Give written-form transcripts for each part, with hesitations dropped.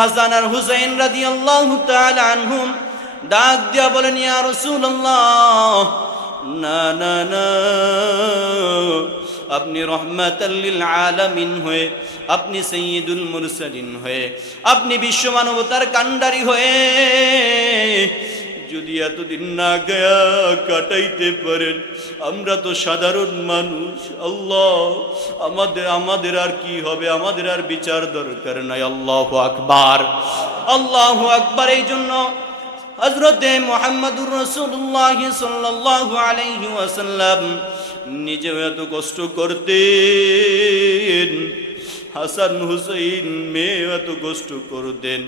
হাসান আর হুসাইন রাদিয়াল্লাহু তাআলা আনহুম ডাক দিয়া বলেন, ইয়া রাসূলুল্লাহ, না না না, আপনি রহমাতাল লিল আলামিন হয়ে, আপনি সাইয়্যিদুল মুরসালিন হয়ে, আপনি বিশ্ব মানবতার কান্ডারি হয়ে যদি এতদিন না গয়া কাটাইতে পারেন, আমরা তো সাধারণ মানুষ, আল্লাহ আমাদের আর কি হবে, আমাদের আর বিচার দরকার নাই। আল্লাহু আকবার, আল্লাহু আকবার। এই জন্য হযরতে মুহাম্মদুর রাসূলুল্লাহ সাল্লাল্লাহু আলাইহি ওয়াসাল্লাম নিজেও এত কষ্ট করতেন, হাসান হুসাইন মেয়ে এত কষ্ট করতেন,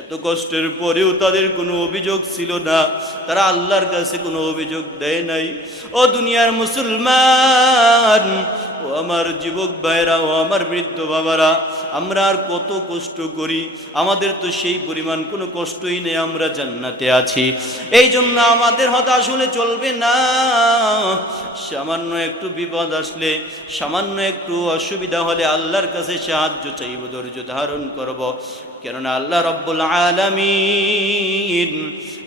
এত কষ্টের পরেও তাদের কোনো অভিযোগ ছিল না, তারা আল্লাহর কাছে কোনো অভিযোগ দেয় নাই। ও দুনিয়ার মুসলমান, ও আমার যুবক ভাইরা, ও আমার বৃদ্ধ বাবারা, আমরা আর কত কষ্ট করি, আমাদের তো সেই পরিমাণ কোনো কষ্টই নেই, আমরা জান্নাতে আছি। এই জন্য আমাদের হতাশ হলে চলবে না। সামান্য একটু বিপদ আসলে, সামান্য একটু অসুবিধা হলে আল্লাহর কাছে সাহায্য চাইব, ধৈর্য ধারণ করব, কেননা আল্লাহ রাব্বুল আলামিন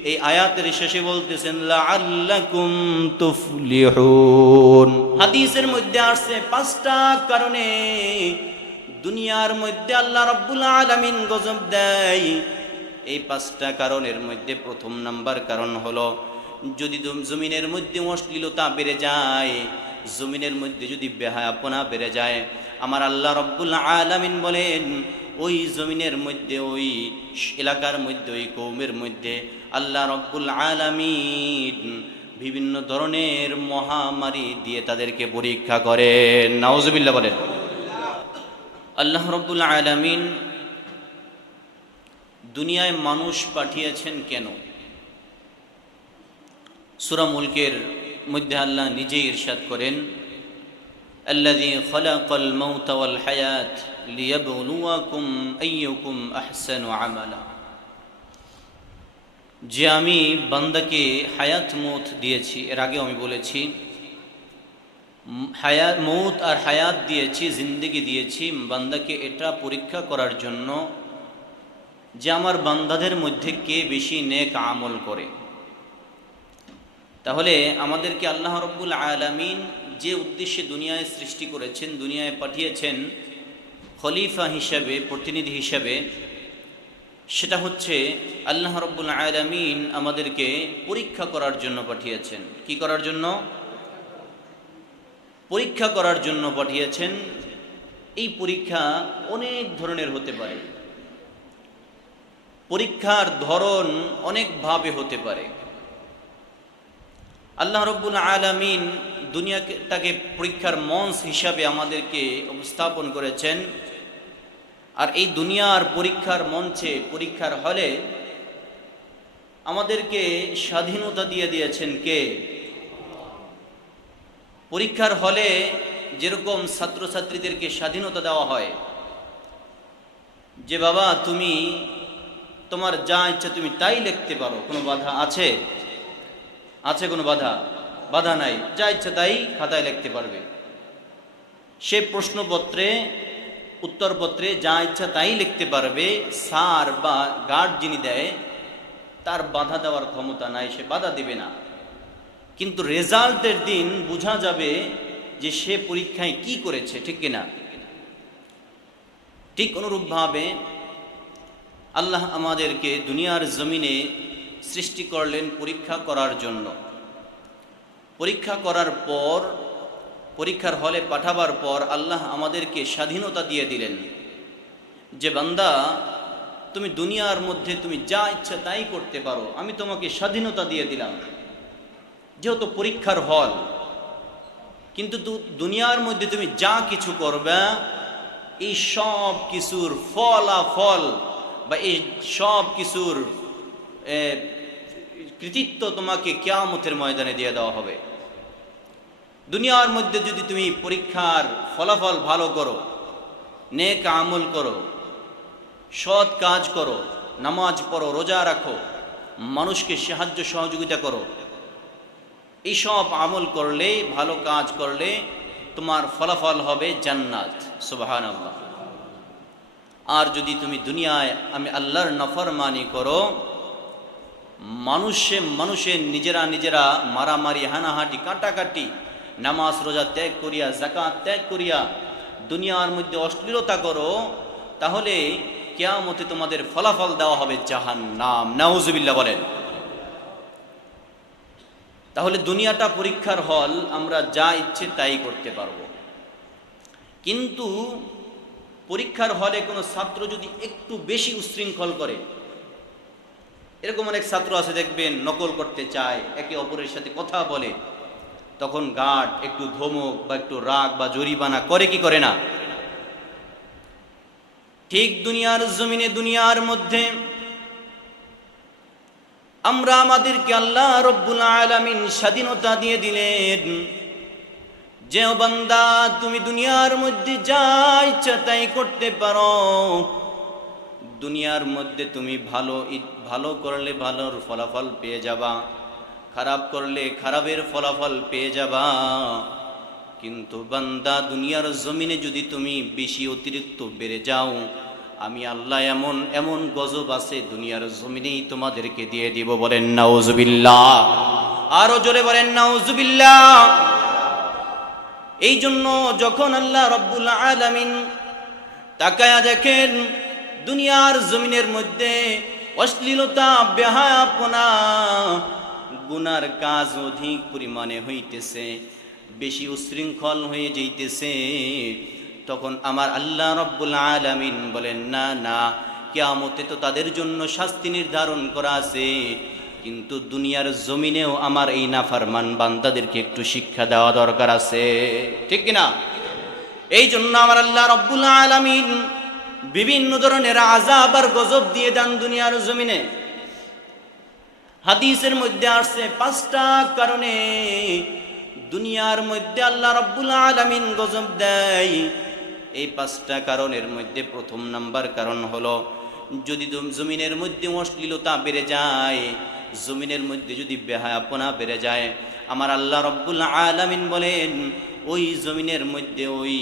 এই আয়াতের শেষে বলতেছেন লাআল্লাকুম তুফলিহুন। হাদিসের মধ্যে আসছে 5টা কারণে দুনিয়ার মধ্যে আল্লাহ রাব্বুল আলামিন গজব দেয়। এই 5টা কারণের মধ্যে প্রথম নাম্বার কারণ হলো, যদি জমিনের মধ্যে অশ্লীলতা বেড়ে যায়, জমিনের মধ্যে যদি বেহায়াপনা বেড়ে যায়, আমার আল্লাহ রাব্বুল আলামিন বলেন ওই জমিনের মধ্যে, ওই এলাকার মধ্যে, ওই কওমের মধ্যে আল্লাহ রাব্বুল আলামিন বিভিন্ন ধরনের মহামারী দিয়ে তাদেরকে পরীক্ষা করেন। নাউজুবিল্লাহ বলেন। আল্লাহ রাব্বুল আলামিন দুনিয়ায় মানুষ পাঠিয়েছেন কেন? সূরা মুলকের মধ্যে আল্লাহ নিজেই ইরশাদ করেন, আল্লাযী খালাকাল মাউতা ওয়াল হায়াত লিয়াবলুয়াকুম আইয়ুকুম আহসানু আমালা। যে আমি বান্দাকে হায়াত মৌত দিয়েছি, এর আগেও আমি বলেছি, হায়াত মৌত আর হায়াত দিয়েছি, জিন্দেগি দিয়েছি বান্দাকে এটা পরীক্ষা করার জন্য যে আমার বান্দাদের মধ্যে কে বেশি নেক আমল করে। তাহলে আমাদেরকে আল্লাহ রাব্বুল আলামিন যে উদ্দেশ্যে দুনিয়ায় সৃষ্টি করেছেন, দুনিয়ায় পাঠিয়েছেন খলিফা হিসাবে, প্রতিনিধি হিসাবে, সেটা হচ্ছে আল্লাহ রাব্বুল আলামিন আমাদেরকে পরীক্ষা করার জন্য পাঠিয়েছেন। কি করার জন্য? পরীক্ষা করার জন্য পাঠিয়েছেন। এই পরীক্ষা অনেক ধরনের হতে পারে, পরীক্ষার ধরন অনেকভাবে হতে পারে। আল্লাহ রাব্বুল আলামিন দুনিয়াটাকে পরীক্ষার মঞ্চ হিসাবে আমাদেরকে উপস্থাপন করেছেন। আর এই দুনিয়ার পরীক্ষার মঞ্চে, পরীক্ষার হলে আমাদেরকে স্বাধীনতা দিয়ে দিয়েছেন কে? পরীক্ষার হলে যেরকম ছাত্রছাত্রীদেরকে স্বাধীনতা দেওয়া হয় যে বাবা তুমি তোমার যা ইচ্ছা তুমি তাই লিখতে পারো, কোনো বাধা আছে? আছে কোনো বাধা? বাধা নাই, যা ইচ্ছা তাই খাতায় লিখতে পারবে। সে প্রশ্নপত্রে, উত্তরপত্রে যা ইচ্ছা তাই লিখতে পারবে। স্যার বা গার্ড যিনি দেয় তার বাধা দেওয়ার ক্ষমতা নাই, সে বাধা দিবে না। কিন্তু রেজাল্টের দিন বোঝা যাবে যে সে পরীক্ষায় কি করেছে, ঠিক কিনা? ঠিক অনুরূপভাবে আল্লাহ আমাদেরকে দুনিয়ার জমিনে সৃষ্টি করলেন পরীক্ষা করার জন্য। পরীক্ষা করার পর, পরীক্ষার হলে পাঠাবার পর আল্লাহ আমাদেরকে স্বাধীনতা দিয়ে দিলেন যে বান্দা তুমি দুনিয়ার মধ্যে তুমি যা ইচ্ছা তাই করতে পারো, আমি তোমাকে স্বাধীনতা দিয়ে দিলাম। যেহেতু পরীক্ষার হল, কিন্তু দুনিয়ার মধ্যে তুমি যা কিছু করবে এই সব কিছুর ফলাফল বা এই সব কিছুর কৃতিত্ব তোমাকে কিয়ামতের ময়দানে দিয়ে দেওয়া হবে। দুনিয়ার মধ্যে যদি তুমি পরীক্ষার ফলাফল ভালো করো, নেক আমল করো, সৎ কাজ করো, নামাজ পড়ো, রোজা রাখো, মানুষকে সাহায্য সহযোগিতা করো, এই সব আমল করলে, ভালো কাজ করলে তোমার ফলাফল হবে জান্নাত। সুবহানাল্লাহ। আর যদি তুমি দুনিয়ায় আমি আল্লাহর নাফরমানি করো, মানুষের নিজেরা মারামারি, হানাহাটি, কাটাকাটি, নামাজ রোজা ত্যাগ করিয়া, যাকাত ত্যাগ করিয়া দুনিয়ার মধ্যে অশ্লীলতা করো, তাহলে কিয়ামতে তোমাদের ফলাফল দেওয়া হবে জাহান্নাম। নাউজুবিল্লাহ বলেন। তাহলে দুনিয়াটা পরীক্ষার হল, আমরা যা ইচ্ছে তাই করতে পারবো। কিন্তু পরীক্ষার হলে কোনো ছাত্র যদি একটু বেশি উচ্ছৃঙ্খল করে, এরকম অনেক ছাত্র আছে দেখবেন, নকল করতে চায়, একে অপরের সাথে কথা বলে, তখন গার্ড একটু ধমক বা একটু রাগ বা জরিমানা করে কি করে না? ঠিক দুনিয়ার জমিনে, দুনিয়ার মধ্যে আমরা আমাদেরকে আল্লাহ রব্বুল আলামিন স্বাধীনতা দিয়ে দিলেন যে ও বান্দা, তুমি দুনিয়ার মধ্যে যা ইচ্ছা তাই করতে পারো। দুনিয়ার মধ্যে তুমি ভালো করলে ভালোর ফলাফল পেয়ে যাবা, খারাপ করলে খারাপের ফলাফল পেয়ে যাবা। কিন্তু বান্দা, দুনিয়ার জমিনে যদি তুমি বেশি অতিরিক্ত বেড়ে যাও, আমি আল্লাহ এমন গজব আছে দুনিয়ার জমিনেই তোমাদেরকে দিয়ে দিব। বলেন নাউজুবিল্লাহ। আরো জোরে বলেন নাউজুবিল্লাহ। এই জন্য যখন আল্লাহ রব্বুল আলামিন তাকায়া দেখেন দুনিয়ার জমিনের মধ্যে অশ্লীলতা, বেহায়াপনা, গুনার কাজ অধিক পরিমাণে হইতেছে, বেশি উশৃঙ্খল হয়ে যাইতেছে, তখন আমার আল্লাহ রব্বুল আলামিন বলেন, না না, কিয়ামতে তো তাদের জন্য শাস্তি নির্ধারণ করা আছে, কিন্তু দুনিয়ার জমিনেও আমার এই নাফরমান বান্দাদেরকে একটু শিক্ষা দেওয়া দরকার আছে। ঠিক কিনা? এই জন্য আমার আল্লাহ রব্বুল আলামিন বিভিন্ন ধরনের আযাব আর গজব দিয়ে দেন দুনিয়ার জমিনে। হাদিসের মধ্যে আসছে 5টা কারণে দুনিয়ার মধ্যে আল্লাহ রব্বুল আলামিন গজব দেয়। এই 5টা কারণের মধ্যে প্রথম নাম্বার কারণ হলো, যদি জমিনের মধ্যে অশ্লীলতা বেড়ে যায়, জমিনের মধ্যে যদি বেহায়াপনা বেড়ে যায়, আমার আল্লাহ রব্বুল আলামিন বলেন ওই জমিনের মধ্যে, ওই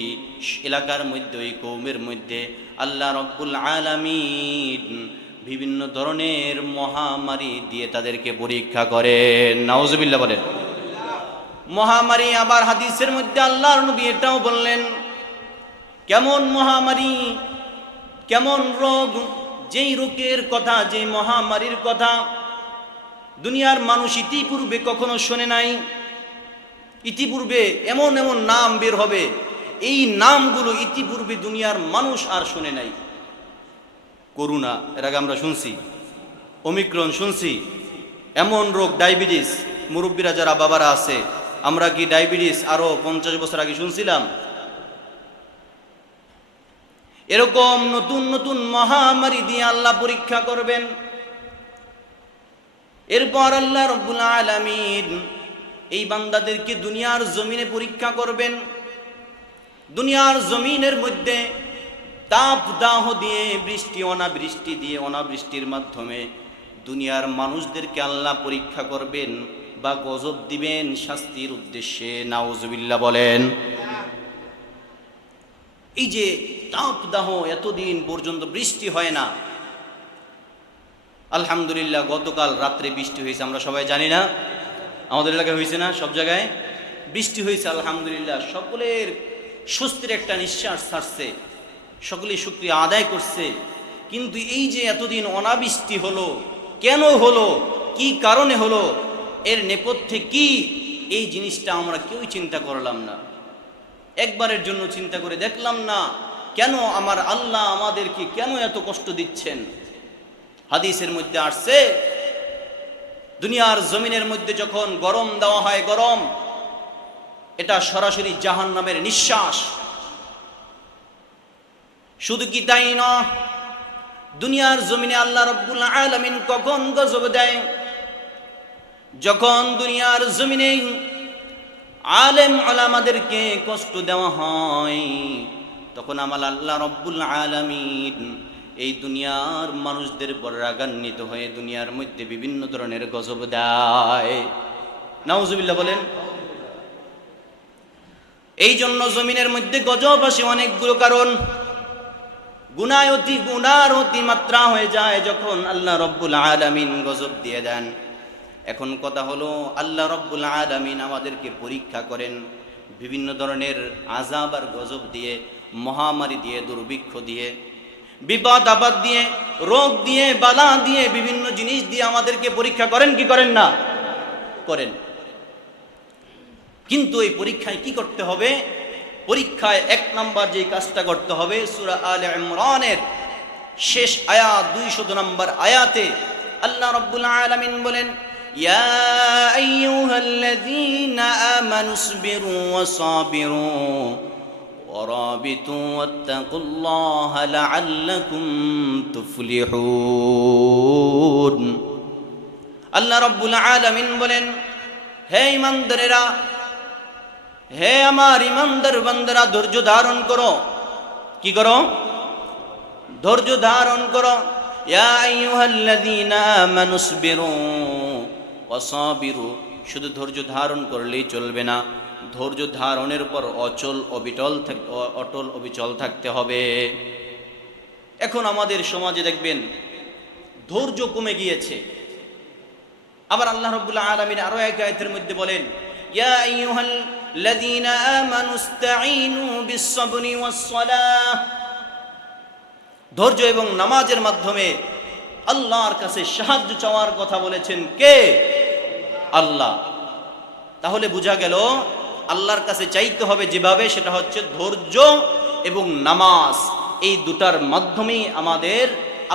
এলাকার মধ্যে, ওই কওমের মধ্যে আল্লাহ রব্বুল আলামিন বিভিন্ন ধরনের মহামারী দিয়ে তাদেরকে পরীক্ষা করেন। নাউজুবিল্লাহ বলেন। মহামারী, আবার হাদিসের মধ্যে আল্লাহর নবী এটাও বললেন, কেমন মহামারী, কেমন রোগ, যেই রোগের কথা, যেই মহামারীর কথা দুনিয়ার মানুষ ইতিপূর্বে কখনো শোনে নাই। ইতিপূর্বে এমন এমন নাম বের হবে, এই নামগুলো ইতিপূর্বে দুনিয়ার মানুষ আর শোনে নাই। করোনা এর আগে আমরা শুনছি, ওমিক্রন শুনছি, এমন রোগ ডায়াবেটিস, মুরব্বীরা যারা বাবারা আছে, আমরা কি ডায়াবেটিস আরো 50 বছর আগে শুনছিলাম? এরকম নতুন নতুন মহামারী দিয়ে আল্লাহ পরীক্ষা করবেন। এরপর আল্লাহ রব্বুল আলামিন এই বান্দাদেরকে দুনিয়ার জমিনে পরীক্ষা করবেন। দুনিয়ার জমিনের মধ্যে তাপ দাহ দিয়ে, বৃষ্টি অনাবৃষ্টি দিয়ে, অনাবৃষ্টির মাধ্যমে দুনিয়ার মানুষদেরকে আল্লাহ পরীক্ষা করবেন বা গজব দিবেন শাস্তির উদ্দেশ্যে। নাউজুবিল্লাহ বলেন। এই যে তাপদাহ, এতদিন পর্যন্ত বৃষ্টি হয় না, আলহামদুলিল্লাহ গতকাল রাত্রে বৃষ্টি হয়েছে, আমরা সবাই জানি না? আমাদের এলাকায় হয়েছে না? সব জায়গায় বৃষ্টি হয়েছে, আলহামদুলিল্লাহ। সকলের স্বস্তির একটা নিঃশ্বাস ছাড়ছে, সকলেই শুকরিয়া আদায় করছে। কিন্তু এই যে এতদিন অনাবৃষ্টি হলো, কেন হলো, কি কারণে হলো, এর নেপথ্যে কি, এই জিনিসটা আমরা কেউই চিন্তা করলাম না। একবারের জন্য চিন্তা করে দেখলাম না, কেন আমার আল্লাহ আমাদেরকে কেন এত কষ্ট দিচ্ছেন। হাদিসের মধ্যে আসছে, দুনিয়ার জমিনের মধ্যে যখন গরম দেওয়া হয়, গরম, এটা সরাসরি জাহান্নামের নিঃশ্বাস। শুধু কি তাই নয়, দুনিয়ার জমিনে আল্লাহ রব্বুল আলামিন কখন গজব দেয়? যখন দুনিয়ার জমিনে আলেম ওলামাদেরকে কষ্ট দেওয়া হয়, তখন আমার আল্লাহ রব্বুল আলামিন এই দুনিয়ার মানুষদের বড় রাগান্বিত হয়ে দুনিয়ার মধ্যে বিভিন্ন ধরনের গজব দেয়। নাউজুবিল্লাহ বলেন। এই জন্য জমিনের মধ্যে গজব আসে অনেকগুলো কারণ। গুনায় গুনার অতিমাত্রা হয়ে যায় যখন আল্লাহ রব্বুল আলামিন গজব দিয়ে দেন। এখন কথা হলো, আল্লাহ রব্বুল আলামিন আমাদেরকে পরীক্ষা করেন বিভিন্ন ধরনের আযাব আর গজব দিয়ে, মহামারী দিয়ে, দুর্ভিক্ষ দিয়ে, বিপদ আপদ দিয়ে, রোগ দিয়ে, বালা দিয়ে, বিভিন্ন জিনিস দিয়ে আমাদেরকে পরীক্ষা করেন কি করেন না? করেন। কিন্তু এই পরীক্ষায় কি করতে হবে? পরীক্ষায় এক নাম্বার যে কাজটা করতে হবে, সূরা আলে ইমরানের শেষ আয়াত 200 নম্বর আয়াতে আল্লাহ রাব্বুল আলামিন বলেন, ইয়া আইয়ুহাল্লাযীনা আমানুসবিরু ওয়াসাবিরু ওয়ারাবিতু ওয়াত্তাকুল্লাহা লাআল্লাকুম তুফলিহুন। আল্লাহ রাব্বুল আলামিন বলেন, হে ঈমানদারেরা, হে আমার ঈমানদার বান্দারা, ধৈর্য ধারণ করো। কি করো? ধৈর্য ধারণ করো। ইয়া আইয়ুহাল্লাযীনা আমানুসবিরু ওয়াসাবিরু, শুধু ধৈর্য ধারণ করলেই চলবে না, ধৈর্য ধারণের উপর অটল অবিচল থাকতে হবে। এখন আমাদের সমাজে দেখবেন ধৈর্য কমে গিয়েছে। আবার আল্লাহ রাব্বুল আলামিন আরো এক আয়াতের মধ্যে বলেন, ইয়া আইয়ুহাল্লাযীনা আমানুস্তাঈনু বিস-সাবরি ওয়াস-সালাহ, ধৈর্য এবং নামাজের মাধ্যমে আল্লাহর কাছে সাহায্য চাওয়ার কথা বলেছেন কে? আল্লাহ। তাহলে বোঝা গেল আল্লাহর কাছে চাইতে হবে যেভাবে, সেটা হচ্ছে ধৈর্য এবং নামাজ, এই দুটার মাধ্যমেই আমাদের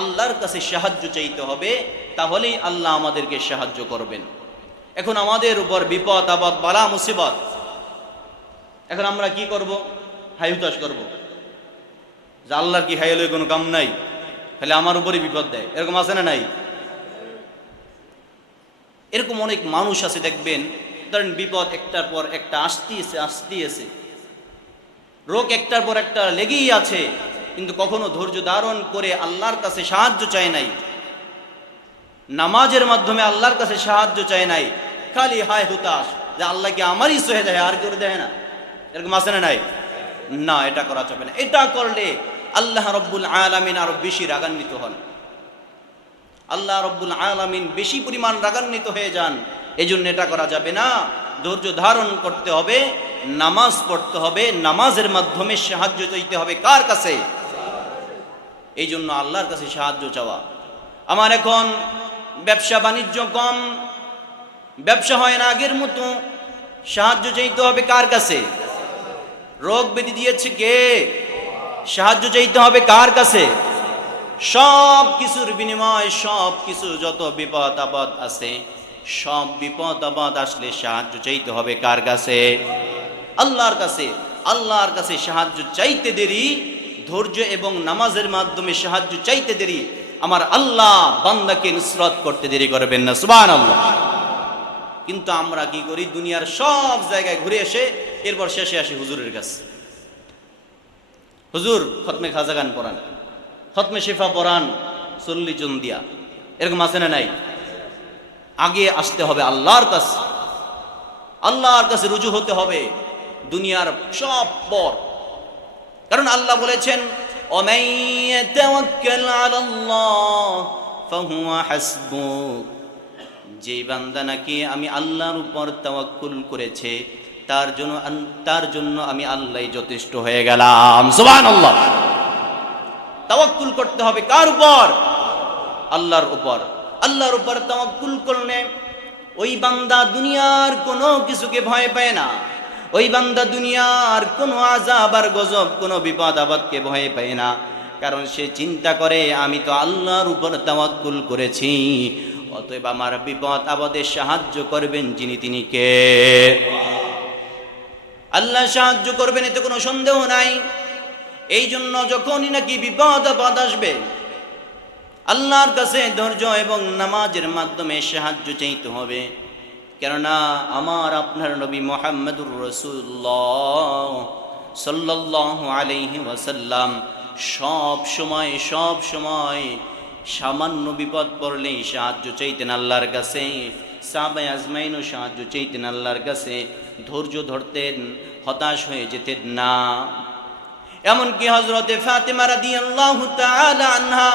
আল্লাহর কাছে সাহায্য চাইতে হবে, তাহলেই আল্লাহ আমাদেরকে সাহায্য করবেন। এখন আমাদের উপর বিপদ আপদ বালা মুসিবত, এখন আমরা কি করব? হাই হুতাশ করব যে আল্লাহর কি হাই হলে কোনো কাম নাই, খালি আমার উপরই বিপদ দেয়, এরকম আছে না নাই? এরকম অনেক মানুষ আছে দেখবেন, ধরেন বিপদ একটার পর একটা আসতেছে, রোগ একটার পর একটা লেগেই আছে, কিন্তু কখনো ধৈর্য ধারণ করে আল্লাহর কাছে সাহায্য চায় নাই, নামাজের মাধ্যমে আল্লাহর কাছে সাহায্য চায় নাই, খালি হায় হুতাশ যে আল্লাহ কি আমারই সহে দেয়, আর কেউ দেয় না, এরকম আছে না নাই? না, এটা করা যাবে না। এটা করলে আল্লাহ রব্বুল আলামিন আরো বেশি রাগান্বিত হন, আল্লাহ রব্বুল আলামিন বেশি পরিমাণ রাগান্বিত হয়ে যান। এই জন্য এটা করা যাবে না। ধৈর্য ধারণ করতে হবে, নামাজ পড়তে হবে, নামাজের মাধ্যমে সাহায্য চাইতে হবে কার কাছে? এই জন্য আল্লাহর কাছে সাহায্য চাওয়া। আমার এখন ব্যবসা বাণিজ্য কম, ব্যবসা হয় না আগের মতো, সাহায্য চাইতে হবে কার কাছে? রোগ ব্যাধি দিয়েছে কে? সাহায্য চাইতে হবে কার কাছে? সব কিছুর বিনিময়, সব কিছু যত বিপদ আপদ আছে, সব বিপদ আপদ আসলে সাহায্য চাইতে হবে কার কাছে? আল্লাহর কাছে। আল্লাহর কাছে সাহায্য চাইতে দেরি, ধৈর্য এবং নামাজের মাধ্যমে সাহায্য চাইতে দেরি, আমার আল্লাহ বান্দাকে নুসরত করতে দেরি করবেন না, সুবহানাল্লাহ। কিন্তু আমরা কি করি? দুনিয়ার সব জায়গায় ঘুরে এসে এরপর শেষে আসি হুজুরের কাছে। হুজুর খতমে খাজা গান পড়ান, খতমে শিফা পড়ান 40 জন দিয়া, এরকম আছে না নাই? আগে আসতে হবে আল্লাহর কাছে, আল্লাহর কাছে রুজু হতে হবে দুনিয়ার সব পর। কারণ আল্লাহ বলেছেন, ওমান ইয়াতাওয়াক্কাল আলাল্লাহ ফাহুয়া হাসবুক, যে বান্দা নাকি আমি আল্লাহর উপর তাওয়াক্কুল করেছে, তার জন্য আমি আল্লাহই যথেষ্ট হয়ে গেলাম, সুবহানাল্লাহ। তাওয়াক্কুল করতে হবে কার উপর? আল্লাহর উপর। আল্লাহর উপর তাওয়াক্কুল করলে ওই বান্দা দুনিয়ার কোনো কিছুকে ভয় পায় না, ওই বান্দা দুনিয়ার কোনো আযাব আর গজব, কোনো বিপদ আপদকে ভয় পায় না। কারণ সে চিন্তা করে আমি তো আল্লাহর উপর তাওয়াক্কুল করেছি, অতএব আমার বিপদ আপদে সাহায্য করবেন যিনি, তিনি কে? আল্লাহ সাহায্য করবেন, এতে কোনো সন্দেহ নাই। এই জন্য যখনই নাকি বিপদ আপদ আসবে, আল্লাহর কাছে ধৈর্য এবং নামাজের মাধ্যমে সাহায্য চাইতে হবে। কেননা আমার আপনার নবী মুহাম্মদুর রাসূলুল্লাহ সাল্লাল্লাহু আলাইহি ওয়াসাল্লাম সব সময় সামান্য বিপদ পড়লেই সাহায্য চাইতেন আল্লাহর কাছে। সাহাবায়ে আজমাইনও সাহায্য চাইতেন আল্লাহর কাছে, ধৈর্য ধরতেন, হতাশ হয়ে যেতেন না। এমনকি হযরতে ফাতেমা রাদিয়াল্লাহু তাআলা আনহা,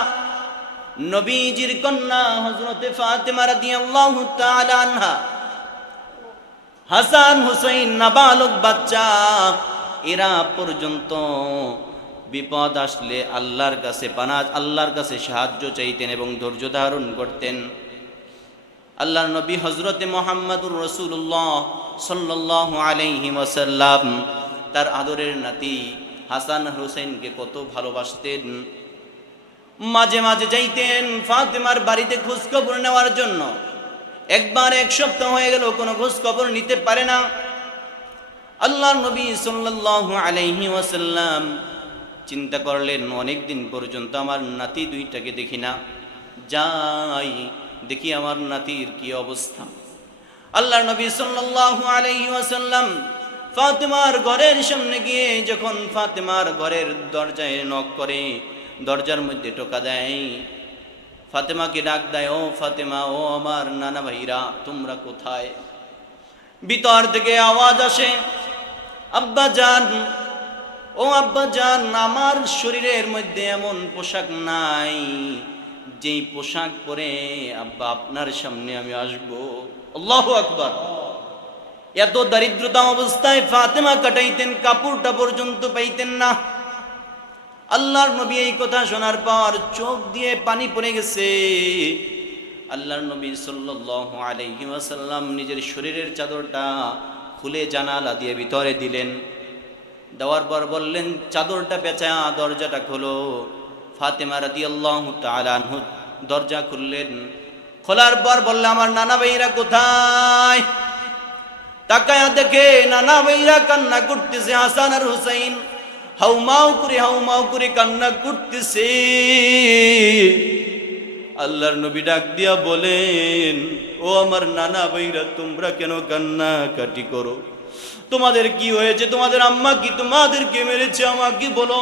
নবীজির কন্যা হযরতে ফাতেমা রাদিয়াল্লাহু তাআলা আনহা, হাসান হুসাইন নাবালক বাচ্চা, এরা পর্যন্ত বিপদ আসলে আল্লাহর কাছে আল্লাহর কাছে সাহায্য চাইতেন এবং ধৈর্য ধারণ করতেন। আল্লাহর নবী হযরতে মুহাম্মদুর রাসূলুল্লাহ সাল্লাল্লাহু আলাইহি ওয়াসাল্লাম তার আদরের নাতি হাসান হুসাইনকে কত ভালোবাসতেন। মাঝে মাঝে যাইতেন ফাতেমার বাড়িতে খোঁজ খবর নেওয়ার জন্য। একবার এক সপ্তাহ হয়ে গেল কোনো খোঁজ খবর নিতে পারে না। আল্লাহর নবী সাল্লাল্লাহু আলাইহি ওয়াসাল্লাম চিন্তা করলেন, অনেক দিন পর্যন্ত আমার নাতি দুইটাকে দেখি না, যাই দেখি আমার নাতির কি অবস্থা। আল্লাহর নবী সাল্লাল্লাহু আলাইহি ওয়াসাল্লাম ফাতেমার ঘরের সামনে গিয়ে যখন ফাতেমার ঘরের দরজায় নক করে, দরজার মধ্যে টোকা দেয়, ফাতেমাকে ডাক দেয়, ও ফাতেমা, ও আমার নানা ভাইরা, তোমরা কোথায়? ভিতর থেকে আওয়াজ আসে, আব্বা জান, ও আব্বা জান, আমার শরীরের মধ্যে এমন পোশাক নাই যেই পোশাক পরে আব্বা আপনার সামনে আমি আসব। আল্লাহু আকবার। এত দারিদ্রতা অবস্থায় ফাতেমা কাটাইতেন, কাপড়টা পর্যন্ত পাইতেন না। আল্লাহর নবী এই কথা শোনার পর চোখ দিয়ে পানি পড়ে গেছে। আল্লাহর নবী সাল্লাল্লাহু আলাইহি ওয়াসাল্লাম নিজের শরীরের চাদরটা খুলে জানালা দিয়ে ভিতরে দিলেন। দেওয়ার পর বললেন, চাদরটা পেঁচা দরজাটা খোলো। ফাতেমা রাদিয়াল্লাহু তাআলা আনহা দরজা খুললেন। খোলার পর বললে, আমার নানা ভাইরা কোথায়? তাকায়া দেখে নানা ভাইরা কান্না করতেছে। হাসান আর হুসাইন হাউমাউ করে কান্না করতেছে। আল্লাহর নবী ডাক দিয়া বলেন, ও আমার নানা ভাইরা, তোমরা কেন কান্না কাটি করো? তোমাদের কি হয়েছে? তোমাদের আম্মা কি তোমাদেরকে মেরেছে? আমাকে বলো।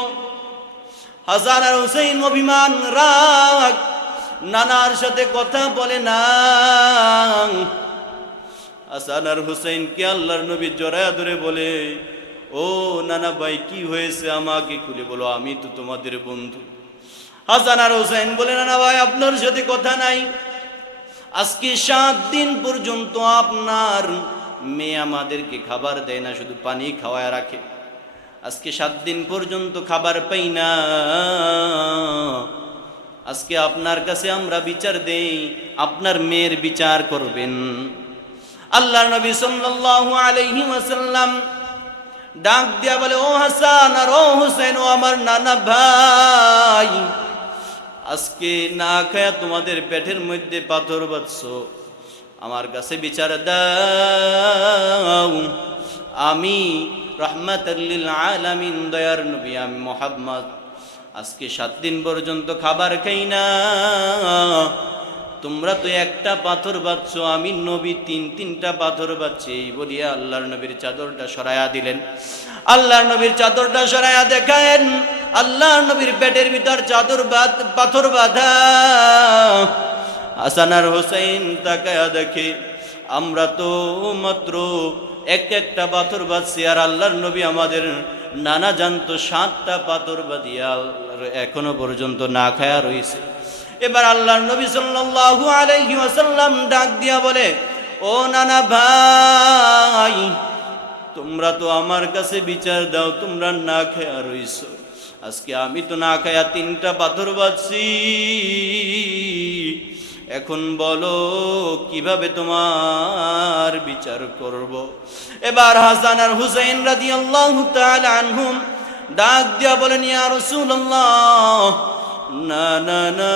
হাসান আর হুসাইন অভিমান, রাগ, নানার সাথে কথা বলে না। হাসান আর হুসাইনকে আল্লাহর নবী জড়ায়া ধরে বলে, ও নানা ভাই, কি হয়েছে? আমাকে খুলে বলো, আমি তো তোমাদের বন্ধু। হাসান আর হুসাইন বলে, নানা ভাই, আপনার সাথে কথা নাই। আজকে 7 দিন পর্যন্ত আপনার মেয়ে আমাদেরকে খাবার দেয় না, শুধু পানি খাওয়ায় রাখে। আজকে 7 দিন পর্যন্ত খাবার পাই না। আজকে আপনার কাছে আমরা বিচার দেই, আপনার মেয়ের বিচার করবেন। আল্লাহর নবী সাল্লাল্লাহু আলাইহি ওয়াসাল্লাম ডাক দিয়া বলে, ও হাসান আর ও হুসাইন, ও আমার নানা ভাই, আজকে না খায়া তোমাদের পেটের মধ্যে পাথর বাঁধছো, আমার কাছে বিচার দাও। আমি রাহমাতাল লিল আলামিন, দয়ার নবী আমি মুহাম্মদ, আজকে 7 দিন পর্যন্ত খাবার খাই না। তোমরা তো একটা পাথর বাঁধছো, আমি নবী 3-3টা পাথর বাঁধছি। এই বলিয়া আল্লাহর নবীর চাদরটা সরাইয়া দিলেন। আল্লাহর নবীর চাদরটা সরাইয়া দেখায়েন, আল্লাহর নবীর পেটের ভিতর পাথর বাঁধা। হাসান আর হুসাইন তাকায়া দেখে, আমরা তো মাত্র একটা পাথর বাঁধছি, আর আল্লাহর নবী আমাদের নানা জানতো 7টা পাথর বাঁধিয়া এখনো পর্যন্ত না খায়া রয়েছে। এবার আল্লাহর নবী সাল্লাল্লাহু আলাইহি ওয়াসাল্লাম ডাক দিয়া বলে, ও নানা ভাই, তোমরা তো আমার কাছে বিচার দাও, তোমরা না খায়া রইছো। আজকে আমি তো না খায়া 3টা পাথর বাঁধছি। এখন বলো কিভাবে তোমার বিচার করব? এবার হাসান আর হুসাইন রাদিয়াল্লাহু তাআলা আনহুম ডাক দিয়া বলেন, ইয়া রাসূলুল্লাহ, না না না,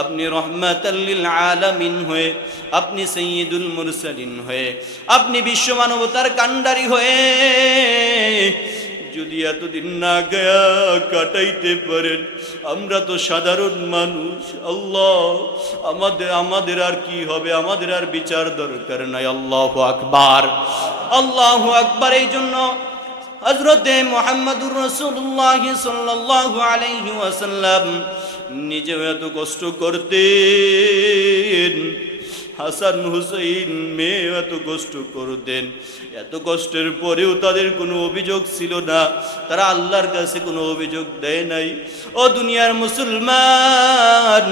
আপনি রহমাতাল লিল আলামিন হয়ে, আপনি সাইয়্যিদুল মুরসালিন হয়ে, আপনি বিশ্ব মানবতার কান্ডারি হয়ে যদি এতদিন না গায়া কাটাইতে পারেন, আমরা তো সাধারণ মানুষ। আল্লাহ, আমাদের আর কি হবে? আমাদের আর বিচার দরকার নাই। আল্লাহু আকবার, আল্লাহু আকবার। এই জন্য হযরতে মুহাম্মদুর রাসূলুল্লাহ সাল্লাল্লাহু আলাইহি ওয়াসাল্লাম নিজেও এত কষ্ট করতেন, হাসান হুসাইন মেয়ে এত কষ্ট করতেন, এত কষ্টের পরেও তাদের কোনো অভিযোগ ছিল না, তারা আল্লাহর কাছে কোনো অভিযোগ দেয় নাই। ও দুনিয়ার মুসলমান,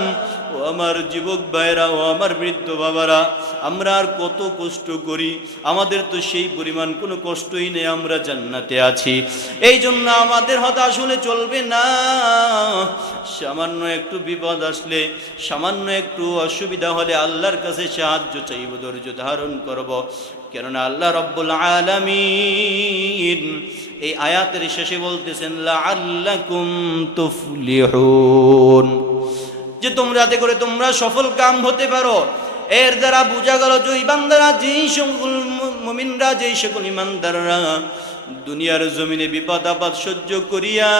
ও আমার যুবক ভাইরা, ও আমার বৃদ্ধ বাবারা, আমরা আর কত কষ্ট করি, আমাদের তো সেই পরিমাণ কোনো কষ্টই নেই, আমরা জান্নাতে আছি। এই জন্য আমাদের হতাশ হলে চলবে না। সামান্য একটু বিপদ আসলে, সামান্য একটু অসুবিধা হলে আল্লাহর কাছে সাহায্য চাইব, ধৈর্য ধারণ করব। কেননা আল্লাহ রব্বুল আলামিন এই আয়াতের শেষে বলতেছেন লাআল্লাকুম তুফলিহুন, যে তোমরা যাতে করে তোমরা সফল কাম হতে পারো। এর দ্বারা বোঝা গেল যে ওই বান্দারা, যেই সকল মুমিনরা, যেই সকল ইমানদাররা দুনিয়ার জমিনে বিপদ আপদ সহ্য করিয়া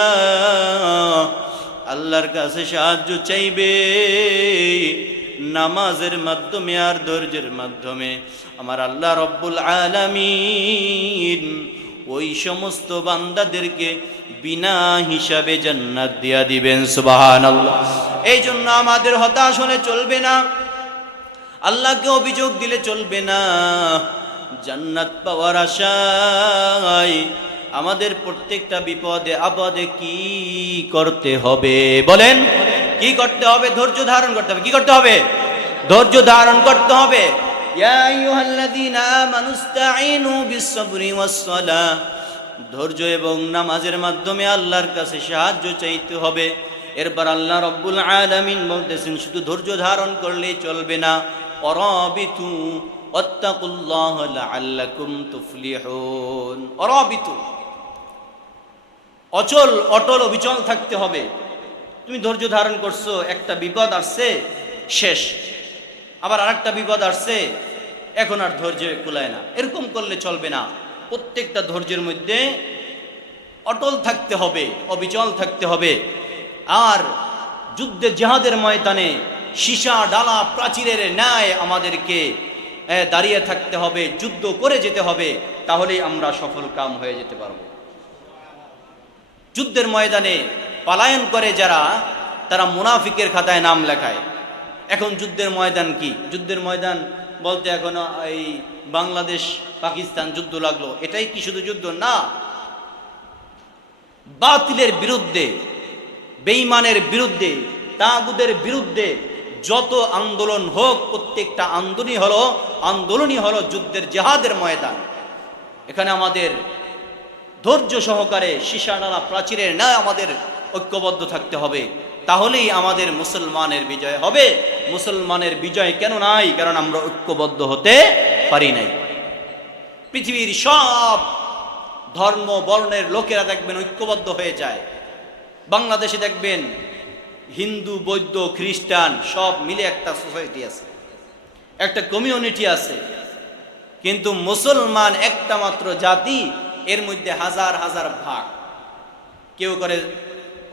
আল্লাহর কাছে সাহায্য চাইবে নামাজের মাধ্যমে আর ধৈর্যের মাধ্যমে, আমার আল্লাহ রব্বুল আলামিন ওই সমস্ত বান্দাদেরকে বিনা হিসাবে জান্নাত দিয়া দিবেন। সুবহানাল্লাহ। এই জন্য আমাদের হতাশ হলে চলবে না, আল্লাহকে অভিযোগ দিলে চলবে না। জান্নাত পাওয়ার আশায় আমাদের প্রত্যেকটা বিপদে আপদে কি করতে হবে বলেন? কি করতে হবে? ধৈর্য ধারণ করতে হবে। কি করতে হবে? ধৈর্য ধারণ করতে হবে। ইয়া আইয়ুহাল্লাযীনা আমানুস্তাঈনু বিস-সাবরি ওয়াস-সালাহ, ধৈর্য এবং নামাজের মাধ্যমে আল্লাহর কাছে সাহায্য চাইতে হবে। এরপর আল্লাহ রব্বুল আলামিন বলতেছেন শুধু ধৈর্য ধারণ করলেই চলবে না, অরাবিতু ওয়াত্তাকুল্লাহ লাআল্লাকুম তুফলিহুন। অরাবিতু, অচল অটল অবিচল থাকতে হবে। তুমি ধৈর্য ধারণ করছো, একটা বিপদ আসছে, শেষ, আবার আরেকটা বিপদ আসছে, এখন আর ধৈর্য কুলায় না, এরকম করলে চলবে না। প্রত্যেকটা ধৈর্যের মধ্যে অটল থাকতে হবে, অবিচল থাকতে হবে। আর যুদ্ধে জিহাদের ময়দানে সীসা ডালা প্রাচীরের ন্যায় আমাদেরকে দাঁড়িয়ে থাকতে হবে, যুদ্ধ করে যেতে হবে, তাহলেই আমরা সফল কাম হয়ে যেতে পারব। যুদ্ধের ময়দানে পলায়ন করে যারা, তারা মুনাফিকের খাতায় নাম লেখায়। এখন যুদ্ধের ময়দান কি? যুদ্ধের ময়দান বলতে এখন এই বাংলাদেশ পাকিস্তান যুদ্ধ লাগলো, এটাই কি শুধু যুদ্ধ? না, বাতিলের বিরুদ্ধে, বেঈমানের বিরুদ্ধে, তাগুদের বিরুদ্ধে যত আন্দোলন হোক, প্রত্যেকটা আন্দোলনই হলো যুদ্ধের জিহাদের ময়দান। এখানে আমাদের ধৈর্য সহকারে সীসা ডালা প্রাচীরের ন্যায় আমাদের ঐক্যবদ্ধ থাকতে হবে, তাহলেই আমাদের মুসলমানের বিজয় হবে। মুসলমানের বিজয় কেন নাই? কারণ আমরা ঐক্যবদ্ধ হতে পারি নাই। পৃথিবীর সব ধর্ম বর্ণের লোকেরা দেখবেন ঐক্যবদ্ধ হয়ে যায়। বাংলাদেশে দেখবেন হিন্দু, বৌদ্ধ, খ্রিস্টান সব মিলে একটা সোসাইটি আছে, একটা কমিউনিটি আছে। কিন্তু মুসলমান একটা মাত্র জাতি, এর মধ্যে হাজার হাজার ভাগ। কেউ করে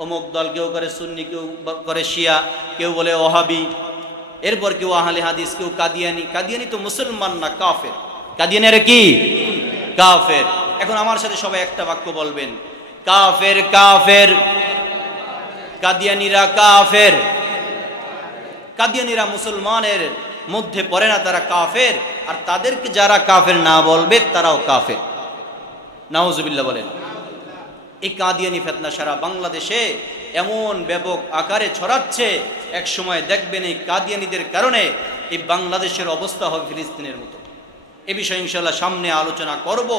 অমুক দল, কেউ করে সুন্নি, কেউ করে শিয়া, কেউ বলে ওহাবি, এরপর কেউ আহলে হাদিস, কেউ কাদিয়ানি। কাদিয়ানি তো মুসলমান না, কাফের। কাদিয়ানিরা কি? কাফের। এখন আমার সাথে সবাই একটা বাক্য বলবেন, কাফের কাফের। কাদিয়ানিরা কাফের। কাদিয়ানিরা মুসলমানের মধ্যে পড়ে না, তারা কাফের। আর তাদেরকে যারা কাফের না বলবে তারাও কাফের। নাউজুবিল্লাহ বলেন। এই কাদিয়ানি ফিতনা সারা বাংলাদেশে এমন ব্যাপক আকারে ছড়াচ্ছে, এক সময় দেখবেন এই কাদিয়ানিদের কারণে এই বাংলাদেশের অবস্থা হবে ফিলিস্তিনের মতো। এ বিষয়ে ইনশাআল্লাহ সামনে আলোচনা করব।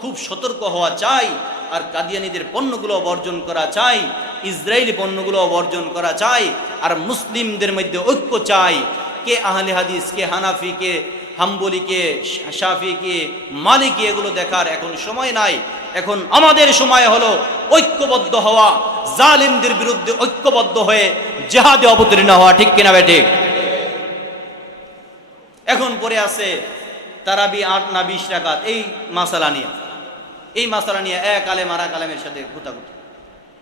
খুব সতর্ক হওয়া চাই। আর কাদিয়ানিদের পণ্যগুলো বর্জন করা চাই, ইসরায়েলি পণ্যগুলো বর্জন করা চাই। আর মুসলিমদের মধ্যে ঐক্য চাই। কে আহলে হাদিস, কে হানাফি, কে হাম্বলি, কে শাফি, কে মালিকি, এগুলো দেখার এখন সময় নাই। এখন আমাদের সময় হলো ঐক্যবদ্ধ হওয়া, জালিমদের বিরুদ্ধে ঐক্যবদ্ধ হয়ে জিহাদে অবতীর্ণ হওয়া। ঠিক কিনা বে ঠিক? এখন পরে আছে তারাবি 8 না 20 রাকাত, এই মাসালা নিয়ে এক আলেম আর এক আলেমের সাথে গুতাগুতি।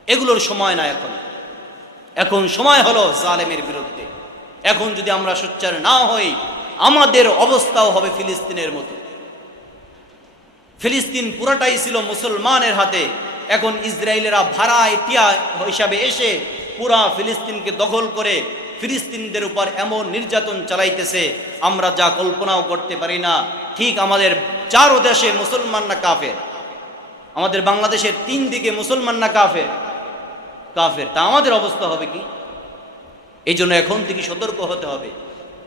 এগুলোর সময় না এখন। এখন সময় হলো জালেমের বিরুদ্ধে। এখন যদি আমরা সোচ্চার না হই, আমাদের অবস্থাও হবে ফিলিস্তিনের মতো। ফিলিস্তিন পুরাটাই ছিল মুসলমানের হাতে। এখন ইসরায়েলেরা ভাড়া ইটিয়া হিসাবে এসে পুরা ফিলিস্তিনকে দখল করে ফিলিস্তিনদের উপর এমন নির্যাতন চালাইতেছে আমরা যা কল্পনাও করতে পারি না। ঠিক আমাদের চারো দেশে মুসলমান না কাফের, আমাদের বাংলাদেশের 3 দিকে মুসলমান না কাফের, কাফের, তা আমাদের অবস্থা হবে কি? এই জন্য এখন থেকে সতর্ক হতে হবে।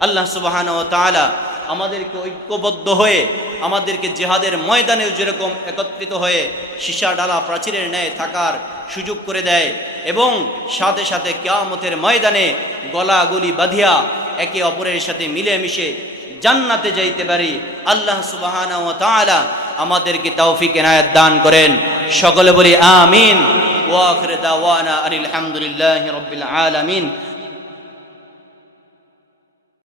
আল্লাহ সুবহানাহু ওয়া তাআলা আমাদেরকে ঐক্যবদ্ধ হয়ে, আমাদেরকে জিহাদের ময়দানে যেরকম একত্রিত হয়ে সীসা ডালা প্রাচীরের ন্যায় থাকার সুযোগ করে দেয়, এবং সাথে সাথে কিয়ামতের ময়দানে গলাগলি বাঁধিয়া একে অপরের সাথে মিলেমিশে জান্নাতে যাইতে পারি, আল্লাহ সুবহানাহু ওয়া তাআলা আমাদেরকে তৌফিক এনায়েত দান করেন। সকলে বলি আমিন। ওয়া আখিরু দাওয়ানা আলহামদুলিল্লাহি রাব্বিল আলামিন।